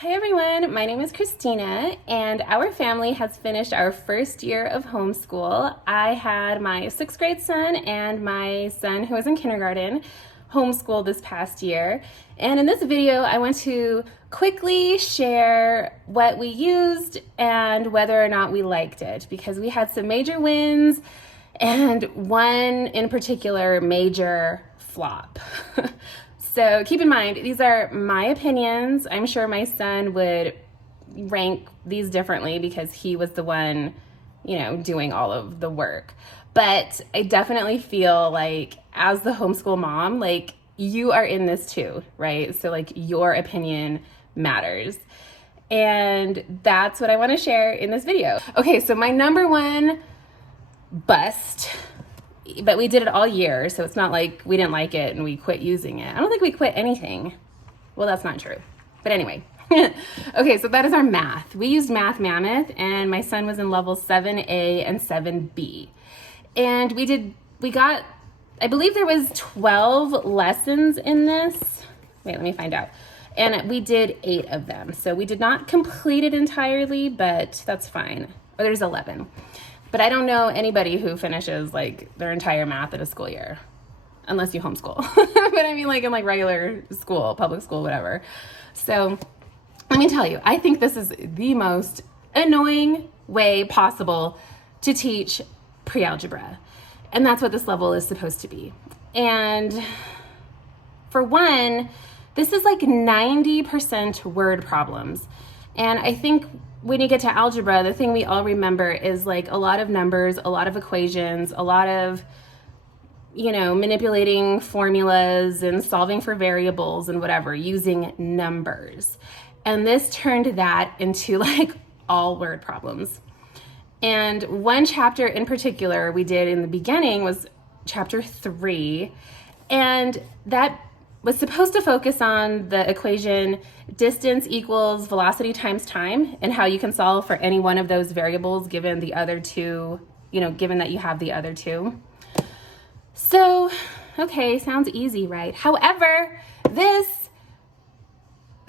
Hi everyone, my name is Christina and our family has finished our first year of homeschool. I had my 6th grade son and my son who was in kindergarten homeschooled this past year. And in this video, I want to quickly share what we used and whether or not we liked it, because we had some major wins and one in particular major flop. So keep in mind, these are my opinions. I'm sure my son would rank these differently because he was the one, doing all of the work. But I definitely feel like as the homeschool mom, like you are in this too, right? So like your opinion matters. And that's what I want to share in this video. Okay, so my number one bust, but we did it all year, so it's not like we didn't like it and we quit using it. I don't think we quit anything. Well, that's not true. But anyway. Okay, so that is our math. We used Math Mammoth, and my son was in level 7A and 7B. And I believe there was 12 lessons in this. Wait, let me find out. And we did 8 of them. So we did not complete it entirely, but that's fine. Or there's 11. But I don't know anybody who finishes like their entire math in a school year, unless you homeschool. But I mean like in like regular school, public school, whatever. So let me tell you, I think this is the most annoying way possible to teach pre-algebra. And that's what this level is supposed to be. And for one, this is like 90% word problems. And I think when you get to algebra, the thing we all remember is like a lot of numbers, a lot of equations, a lot of, manipulating formulas and solving for variables and whatever, using numbers. And this turned that into like all word problems. And one chapter in particular we did in the beginning was chapter 3. And that was supposed to focus on the equation distance equals velocity times time and how you can solve for any one of those variables given the other two, given that you have the other two. So, okay, sounds easy, right? However, there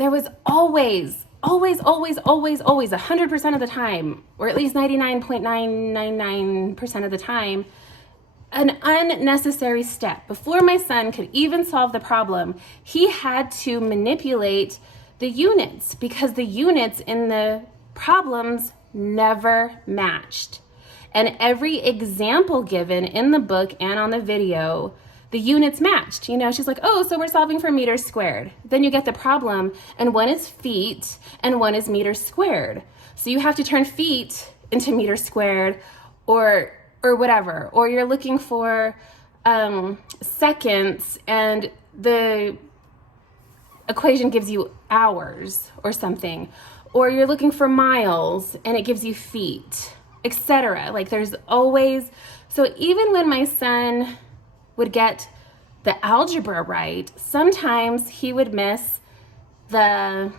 was always 100% of the time, or at least 99.999% of the time, an unnecessary step. Before my son could even solve the problem, he had to manipulate the units because the units in the problems never matched. And every example given in the book and on the video, the units matched. She's like, oh, so we're solving for meters squared. Then you get the problem, and one is feet and one is meters squared. So you have to turn feet into meters squared or whatever, or you're looking for seconds and the equation gives you hours or something, or you're looking for miles and it gives you feet, etc. Like there's always, so even when my son would get the algebra right, sometimes he would miss this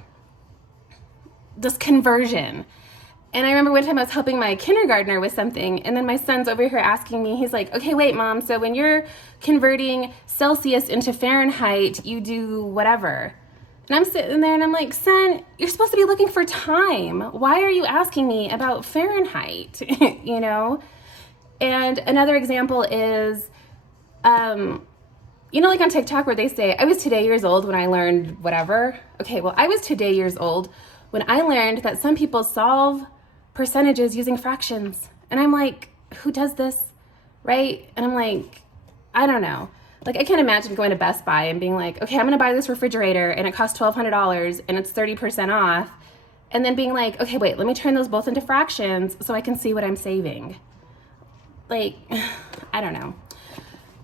conversion. And I remember one time I was helping my kindergartner with something, and then my son's over here asking me, he's like, okay, wait, Mom, so when you're converting Celsius into Fahrenheit, you do whatever. And I'm sitting there and I'm like, son, you're supposed to be looking for time. Why are you asking me about Fahrenheit? And another example is, like on TikTok where they say, I was today years old when I learned whatever. Okay, well, I was today years old when I learned that some people solve percentages using fractions. And I'm like, who does this, right? And I'm like, I don't know. Like, I can't imagine going to Best Buy and being like, okay, I'm gonna buy this refrigerator and it costs $1,200 and it's 30% off. And then being like, okay, wait, let me turn those both into fractions so I can see what I'm saving. Like, I don't know.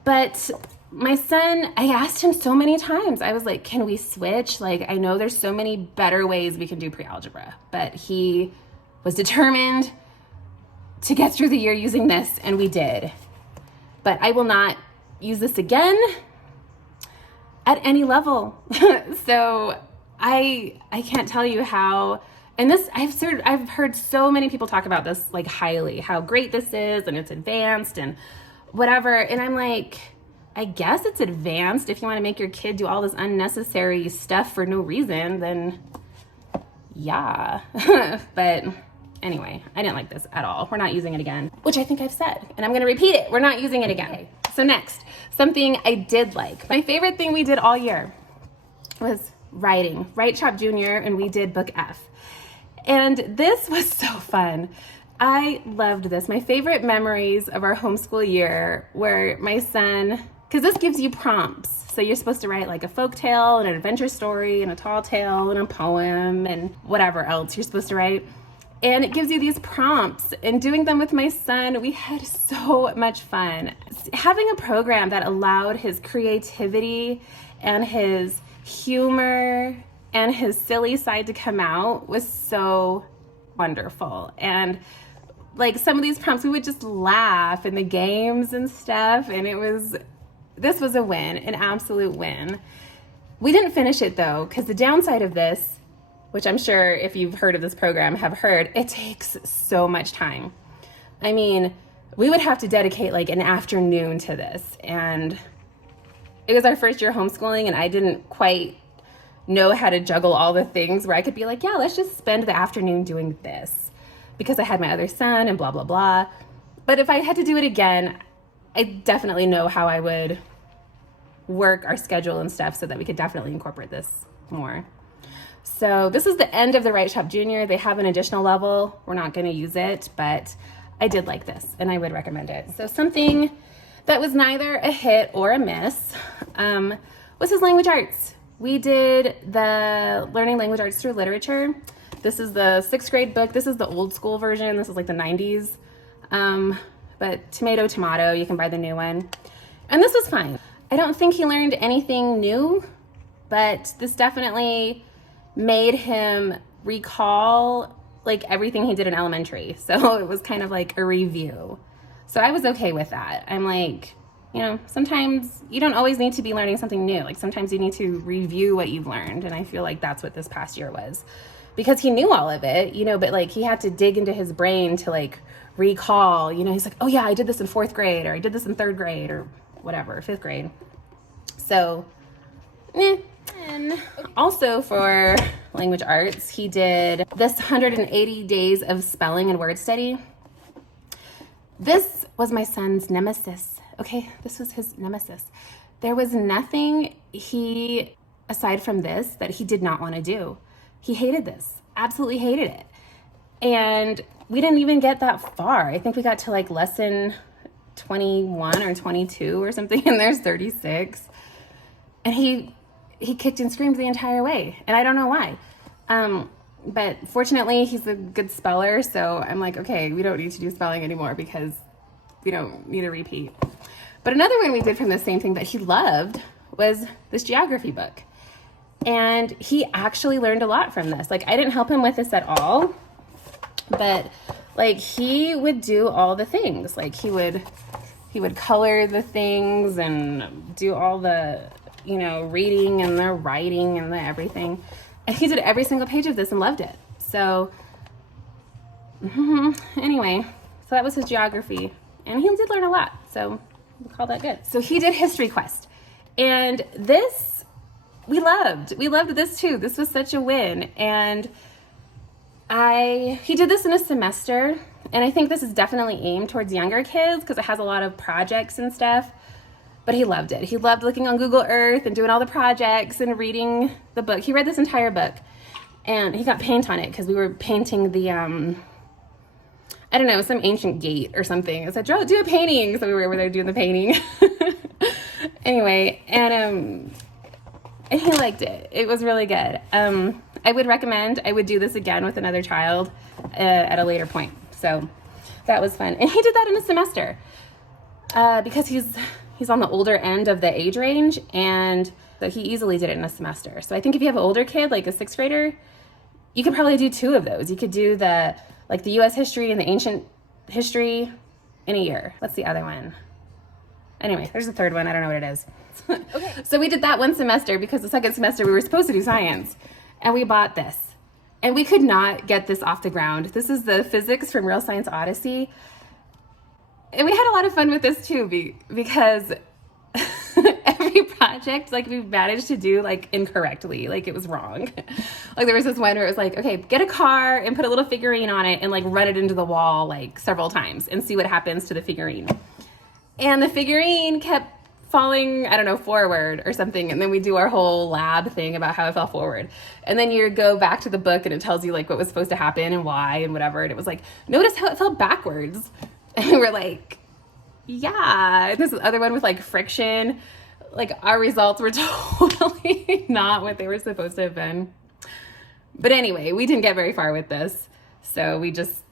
But my son, I asked him so many times. I was like, can we switch? Like, I know there's so many better ways we can do pre-algebra, but he was determined to get through the year using this, and we did. But I will not use this again at any level. So I can't tell you how, and this, I've heard so many people talk about this like highly, how great this is and it's advanced and whatever. And I'm like, I guess it's advanced if you want to make your kid do all this unnecessary stuff for no reason, then yeah. But anyway, I didn't like this at all. We're not using it again, which I think I've said, and I'm gonna repeat it. We're not using it again. Okay. So next, something I did like. My favorite thing we did all year was writing. Write Shop Junior, and we did Book F. And this was so fun. I loved this. My favorite memories of our homeschool year were my son, because this gives you prompts. So you're supposed to write like a folk tale and an adventure story and a tall tale and a poem and whatever else you're supposed to write. And it gives you these prompts, and doing them with my son, we had so much fun. Having a program that allowed his creativity and his humor and his silly side to come out was so wonderful. And like some of these prompts, we would just laugh in the games and stuff, and this was a win, an absolute win. We didn't finish it though, because the downside of this, which I'm sure if you've heard of this program have heard, it takes so much time. I mean, we would have to dedicate like an afternoon to this, and it was our first year homeschooling, and I didn't quite know how to juggle all the things where I could be like, yeah, let's just spend the afternoon doing this, because I had my other son and blah, blah, blah. But if I had to do it again, I definitely know how I would work our schedule and stuff so that we could definitely incorporate this more. So this is the end of the Write Shop Junior. They have an additional level. We're not going to use it, but I did like this and I would recommend it. So something that was neither a hit or a miss was his language arts. We did the Learning Language Arts Through Literature. This is the 6th grade book. This is the old school version. This is like the 90s. But tomato, tomato, you can buy the new one. And this was fine. I don't think he learned anything new, but this definitely made him recall like everything he did in elementary. So it was kind of like a review. So I was okay with that. I'm like, you know, sometimes you don't always need to be learning something new. Like sometimes you need to review what you've learned. And I feel like that's what this past year was, because he knew all of it, you know, but like he had to dig into his brain to like recall, you know, he's like, oh yeah, I did this in 4th grade, or I did this in 3rd grade, or whatever, 5th grade. So, And also for language arts, he did this 180 days of spelling and word study. This was my son's nemesis. Okay, this was his nemesis. There was nothing aside from this, that he did not want to do. He hated this, absolutely hated it. And we didn't even get that far. I think we got to like lesson 21 or 22 or something, and there's 36. And he kicked and screamed the entire way, and I don't know why. But fortunately, he's a good speller, so I'm like, okay, we don't need to do spelling anymore because we don't need a repeat. But another one we did from the same thing that he loved was this geography book. And he actually learned a lot from this. Like, I didn't help him with this at all, but like he would do all the things. Like he would color the things and do all the, you know, reading and the writing and the everything. And he did every single page of this and loved it. So anyway, so that was his geography, and he did learn a lot. So we'll call that good. So he did History Quest, and this we loved this too. This was such a win. And he did this in a semester, and I think this is definitely aimed towards younger kids because it has a lot of projects and stuff. But he loved it. He loved looking on Google Earth and doing all the projects and reading the book. He read this entire book, and he got paint on it because we were painting the, I don't know, some ancient gate or something. I said, Joe, do a painting. So we were over there doing the painting. Anyway, and he liked it. It was really good. I would recommend, I would do this again with another child at a later point. So that was fun. And he did that in a semester because he's on the older end of the age range, and so he easily did it in a semester. So I think if you have an older kid, like a 6th grader, you could probably do 2 of those. You could do the U.S. history and the ancient history in a year. What's the other one? Anyway, there's a 3rd one. I don't know what it is. Okay. So we did that one semester because the 2nd semester we were supposed to do science, and we bought this. And we could not get this off the ground. This is the physics from Real Science Odyssey. And we had a lot of fun with this too, because every project, like, we managed to do, like, incorrectly. Like, it was wrong. Like, there was this one where it was like, okay, get a car and put a little figurine on it and, like, run it into the wall, like, several times and see what happens to the figurine. And the figurine kept falling, I don't know, forward or something. And then we do our whole lab thing about how it fell forward. And then you go back to the book and it tells you, like, what was supposed to happen and why and whatever. And it was like, notice how it fell backwards. And we were like, yeah. And this other one with, like, friction. Like, our results were totally not what they were supposed to have been. But anyway, we didn't get very far with this. So we just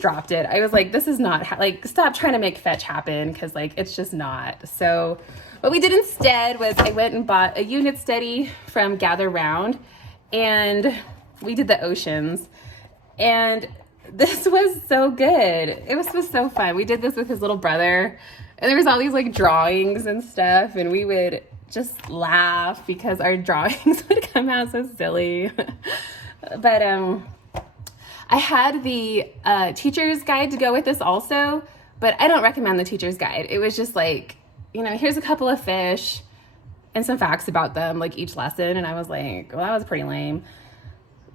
dropped it. I was like, this is not, like, stop trying to make fetch happen, because, like, it's just not. So what we did instead was I went and bought a unit study from Gather Round, and we did the oceans. And this was so good. It was so fun. We did this with his little brother, and there was all these, like, drawings and stuff, and we would just laugh because our drawings would come out so silly. But I had the teacher's guide to go with this also, but I don't recommend the teacher's guide. It was just like, you know, here's a couple of fish and some facts about them, like, each lesson. And I was like, well, that was pretty lame.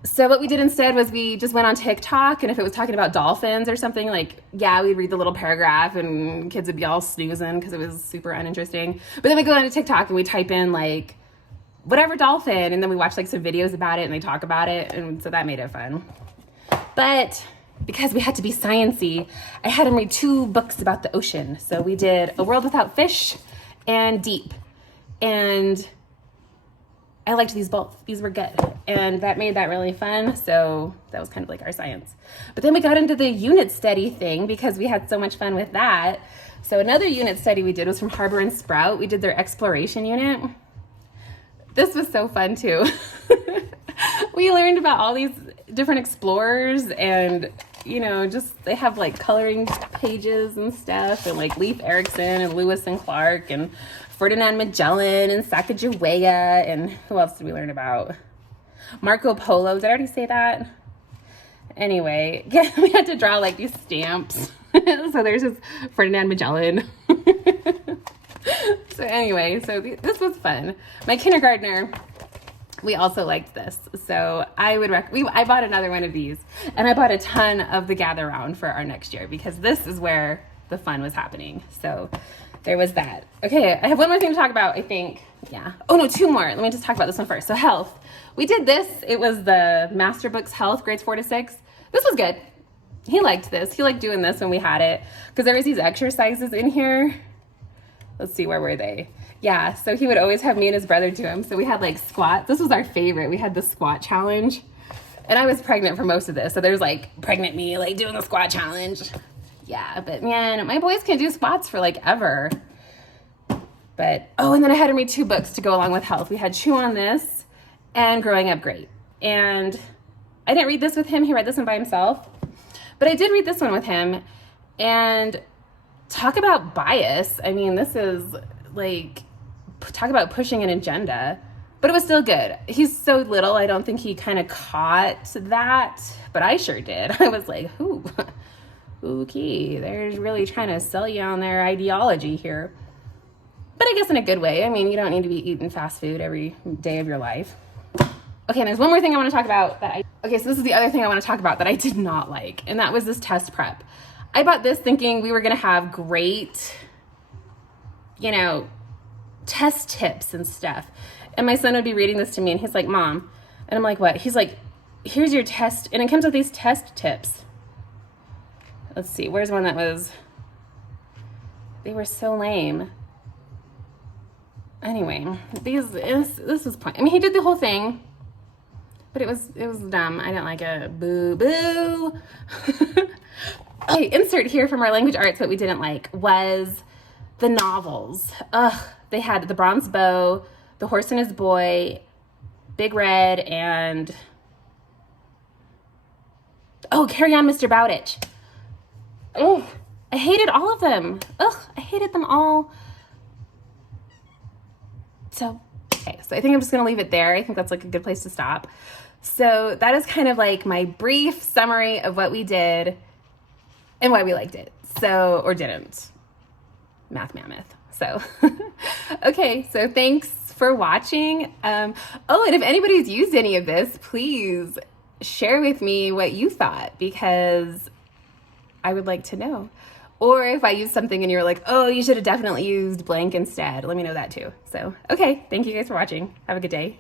So what we did instead was we just went on TikTok, and if it was talking about dolphins or something, like, yeah, we'd read the little paragraph and kids would be all snoozing because it was super uninteresting. But then we go on to TikTok and we type in, like, whatever dolphin, and then we watch, like, some videos about it and they talk about it. And so that made it fun. But because we had to be sciencey, I had him read 2 books about the ocean. So we did A World Without Fish and Deep. And I liked these both. These were good. And that made that really fun. So that was kind of like our science. But then we got into the unit study thing because we had so much fun with that. So another unit study we did was from Harbor and Sprout. We did their exploration unit. This was so fun too. We learned about all these different explorers, and, you know, just they have, like, coloring pages and stuff, and, like, Leif Erikson and Lewis and Clark and Ferdinand Magellan and Sacagawea, and who else did we learn about? Marco Polo. Did I already say that? Anyway, yeah, we had to draw, like, these stamps. So there's this Ferdinand Magellan. So anyway, so this was fun. My kindergartner, we also liked this. So I would I bought another one of these, and I bought a ton of the Gather Round for our next year, because this is where the fun was happening. So there was that. Okay, I have one more thing to talk about, I think. Yeah. Oh no, 2 more. Let me just talk about this one first. So health. We did this. It was the Master Books Health, grades 4 to 6. This was good. He liked this. He liked doing this when we had it, because there was these exercises in here. Let's see, where were they? Yeah, so he would always have me and his brother do them. So we had, like, squats. This was our favorite. We had the squat challenge. And I was pregnant for most of this. So there's, like, pregnant me, like, doing the squat challenge. Yeah, but, man, my boys can do squats for, like, ever. But, oh, and then I had him read 2 books to go along with health. We had Chew on This and Growing Up Great. And I didn't read this with him. He read this one by himself. But I did read this one with him. And talk about bias. I mean, this is, like, talk about pushing an agenda. But it was still good. He's so little, I don't think he kind of caught that. But I sure did. I was like, ooh, okay, they're really trying to sell you on their ideology here. But I guess in a good way. I mean, you don't need to be eating fast food every day of your life. Okay, and there's one more thing I want to talk about okay, so this is the other thing I want to talk about that I did not like, and that was this test prep. I bought this thinking we were going to have great, you know, test tips and stuff. And my son would be reading this to me, and he's like, Mom. And I'm like, what? He's like, here's your test. And it comes with these test tips. Let's see, where's one that was, they were so lame. Anyway, this was point. I mean, he did the whole thing, but it was dumb. I didn't like it. Boo, boo. Okay, insert here from our language arts what we didn't like was the novels. Ugh, they had The Bronze Bow, The Horse and His Boy, Big Red, and Carry On, Mr. Bowditch. Oh, I hated all of them. Ugh, I hated them all. So I think I'm just going to leave it there. I think that's like a good place to stop. So that is kind of like my brief summary of what we did and why we liked it. Or didn't. Math mammoth. So, okay. So thanks for watching. And if anybody's used any of this, please share with me what you thought, because I would like to know. Or if I used something and you're like, oh, you should have definitely used blank instead, let me know that too. So, okay, thank you guys for watching. Have a good day.